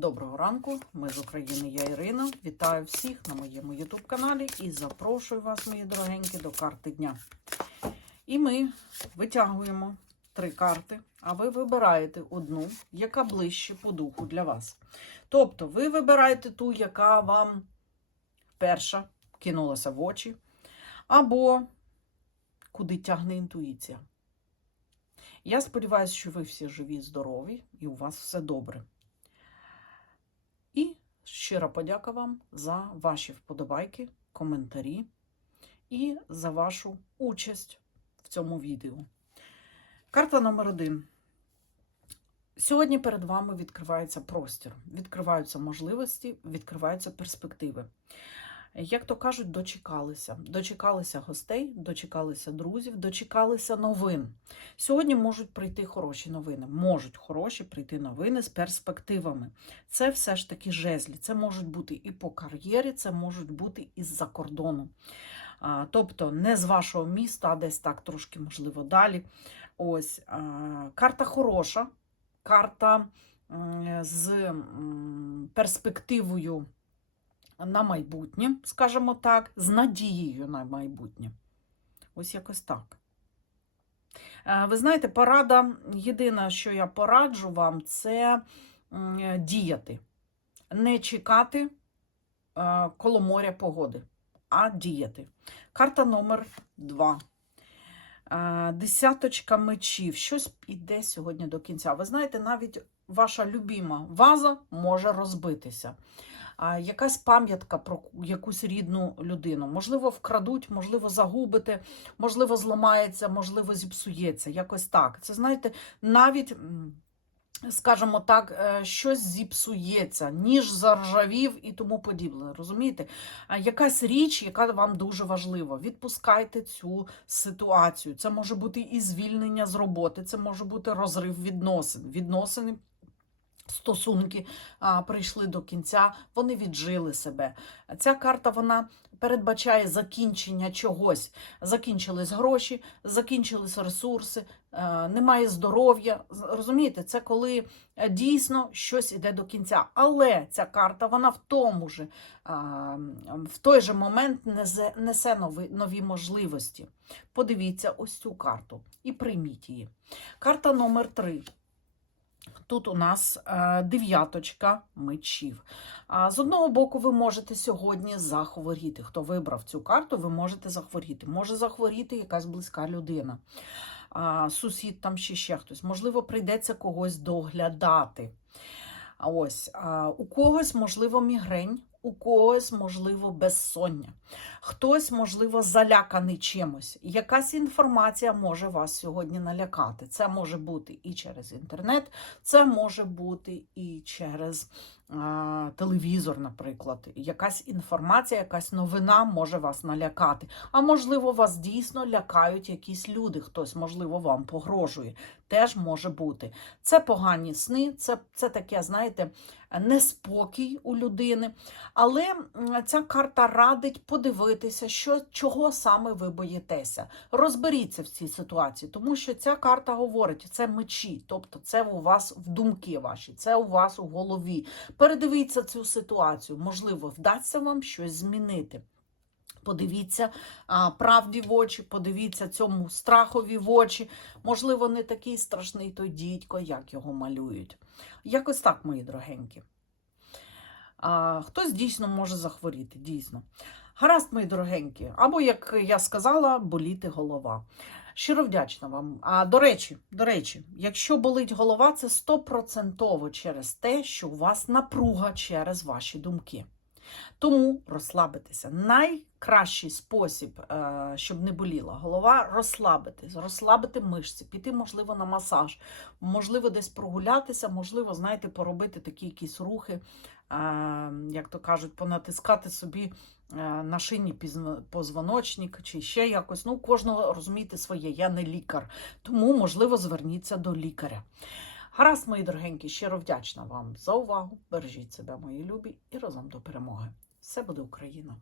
Доброго ранку, ми з України, я Ірина. Вітаю всіх на моєму YouTube каналі і запрошую вас, мої дорогенькі, до карти дня. І ми витягуємо три карти, а ви вибираєте одну, яка ближче по духу для вас. Тобто, ви вибираєте ту, яка вам перша кинулася в очі, або куди тягне інтуїція. Я сподіваюся, що ви всі живі, здорові і у вас все добре. Щира подяка вам за ваші вподобайки, коментарі і за вашу участь в цьому відео. Карта номер один. Сьогодні перед вами відкривається простір, відкриваються можливості, відкриваються перспективи. Як то кажуть, дочекалися. Дочекалися гостей, дочекалися друзів, дочекалися новин. Сьогодні можуть прийти хороші новини. Можуть хороші прийти новини з перспективами. Це все ж таки жезлі. Це можуть бути і по кар'єрі, це можуть бути із-за кордону. А, Тобто не з вашого міста, а десь так трошки, можливо, далі. Ось карта хороша, карта з перспективою на майбутнє, скажімо так, з надією на майбутнє. Ось якось так. Е, Ви знаєте, порада, єдине, що я пораджу вам, це діяти. Не чекати е, коло моря погоди, а діяти. Карта номер два. Е, Десяточка мечів. Щось іде сьогодні до кінця. Ви знаєте, навіть ваша любима ваза може розбитися. Якась пам'ятка про якусь рідну людину. Можливо, вкрадуть, можливо, загубите, можливо, зламається, можливо, зіпсується. Якось так. Це знаєте, навіть. Скажімо так, е, щось зіпсується, ніж заржавів і тому подібне. Розумієте? Якась річ, яка вам дуже важлива. Відпускайте цю ситуацію. Це може бути і звільнення з роботи, це може бути розрив відносин. Відносини стосунки а, прийшли до кінця, вони віджили себе. Ця карта вона передбачає закінчення чогось. Закінчились гроші, закінчились ресурси, е, немає здоров'я. Розумієте, це коли е, дійсно щось іде до кінця. Але ця карта вона в тому же, а, в той же момент несе, нові, нові можливості. Подивіться ось цю карту і прийміть її. Карта номер три. Тут у нас е, дев'яточка мечів. З одного боку, ви можете сьогодні захворіти. Хто вибрав цю карту, ви можете захворіти. Може захворіти якась близька людина, сусід там чи ще хтось. Можливо, прийдеться когось доглядати. Ось у когось, можливо, мігрень, у когось, можливо, безсоння. Хтось, можливо, заляканий чимось. Якась інформація може вас сьогодні налякати. Це може бути і через інтернет, це може бути і через телевізор, наприклад. Якась інформація, якась новина може вас налякати. А можливо, вас дійсно лякають якісь люди, хтось, можливо, вам погрожує. Теж може бути. Це погані сни, це, це таке, знаєте, неспокій у людини. Але ця карта радить подивитися, що, чого саме ви боїтеся. Розберіться в цій ситуації, тому що ця карта говорить, це мечі, тобто це у вас в думки ваші, це у вас у голові. Передивіться цю ситуацію, можливо, вдасться вам щось змінити. Подивіться а, правді в очі, подивіться цьому страхові в очі. Можливо, не такий страшний той дідько, як його малюють. Якось так, мої дорогенькі. А, хтось дійсно може захворіти, дійсно. Гаразд, мої дорогенькі, або, як я сказала, боліти голова. Щиро вдячна вам. А до речі, до речі, якщо болить голова, це стопроцентово через те, що у вас напруга через ваші думки. Тому розслабитися. Найкращий спосіб, е, щоб не боліла голова, розслабитись, розслабити мишці, піти, можливо, на масаж, можливо, десь прогулятися, можливо, знаєте, поробити такі якісь рухи, як то кажуть, понатискати собі е, на шині позвоночник чи ще якось. Ну, кожного розумієте своє, я не лікар. Тому, можливо, зверніться до лікаря. Гаразд, мої дорогенькі, щиро вдячна вам за увагу. Бережіть себе, мої любі, і разом до перемоги. Все буде Україна!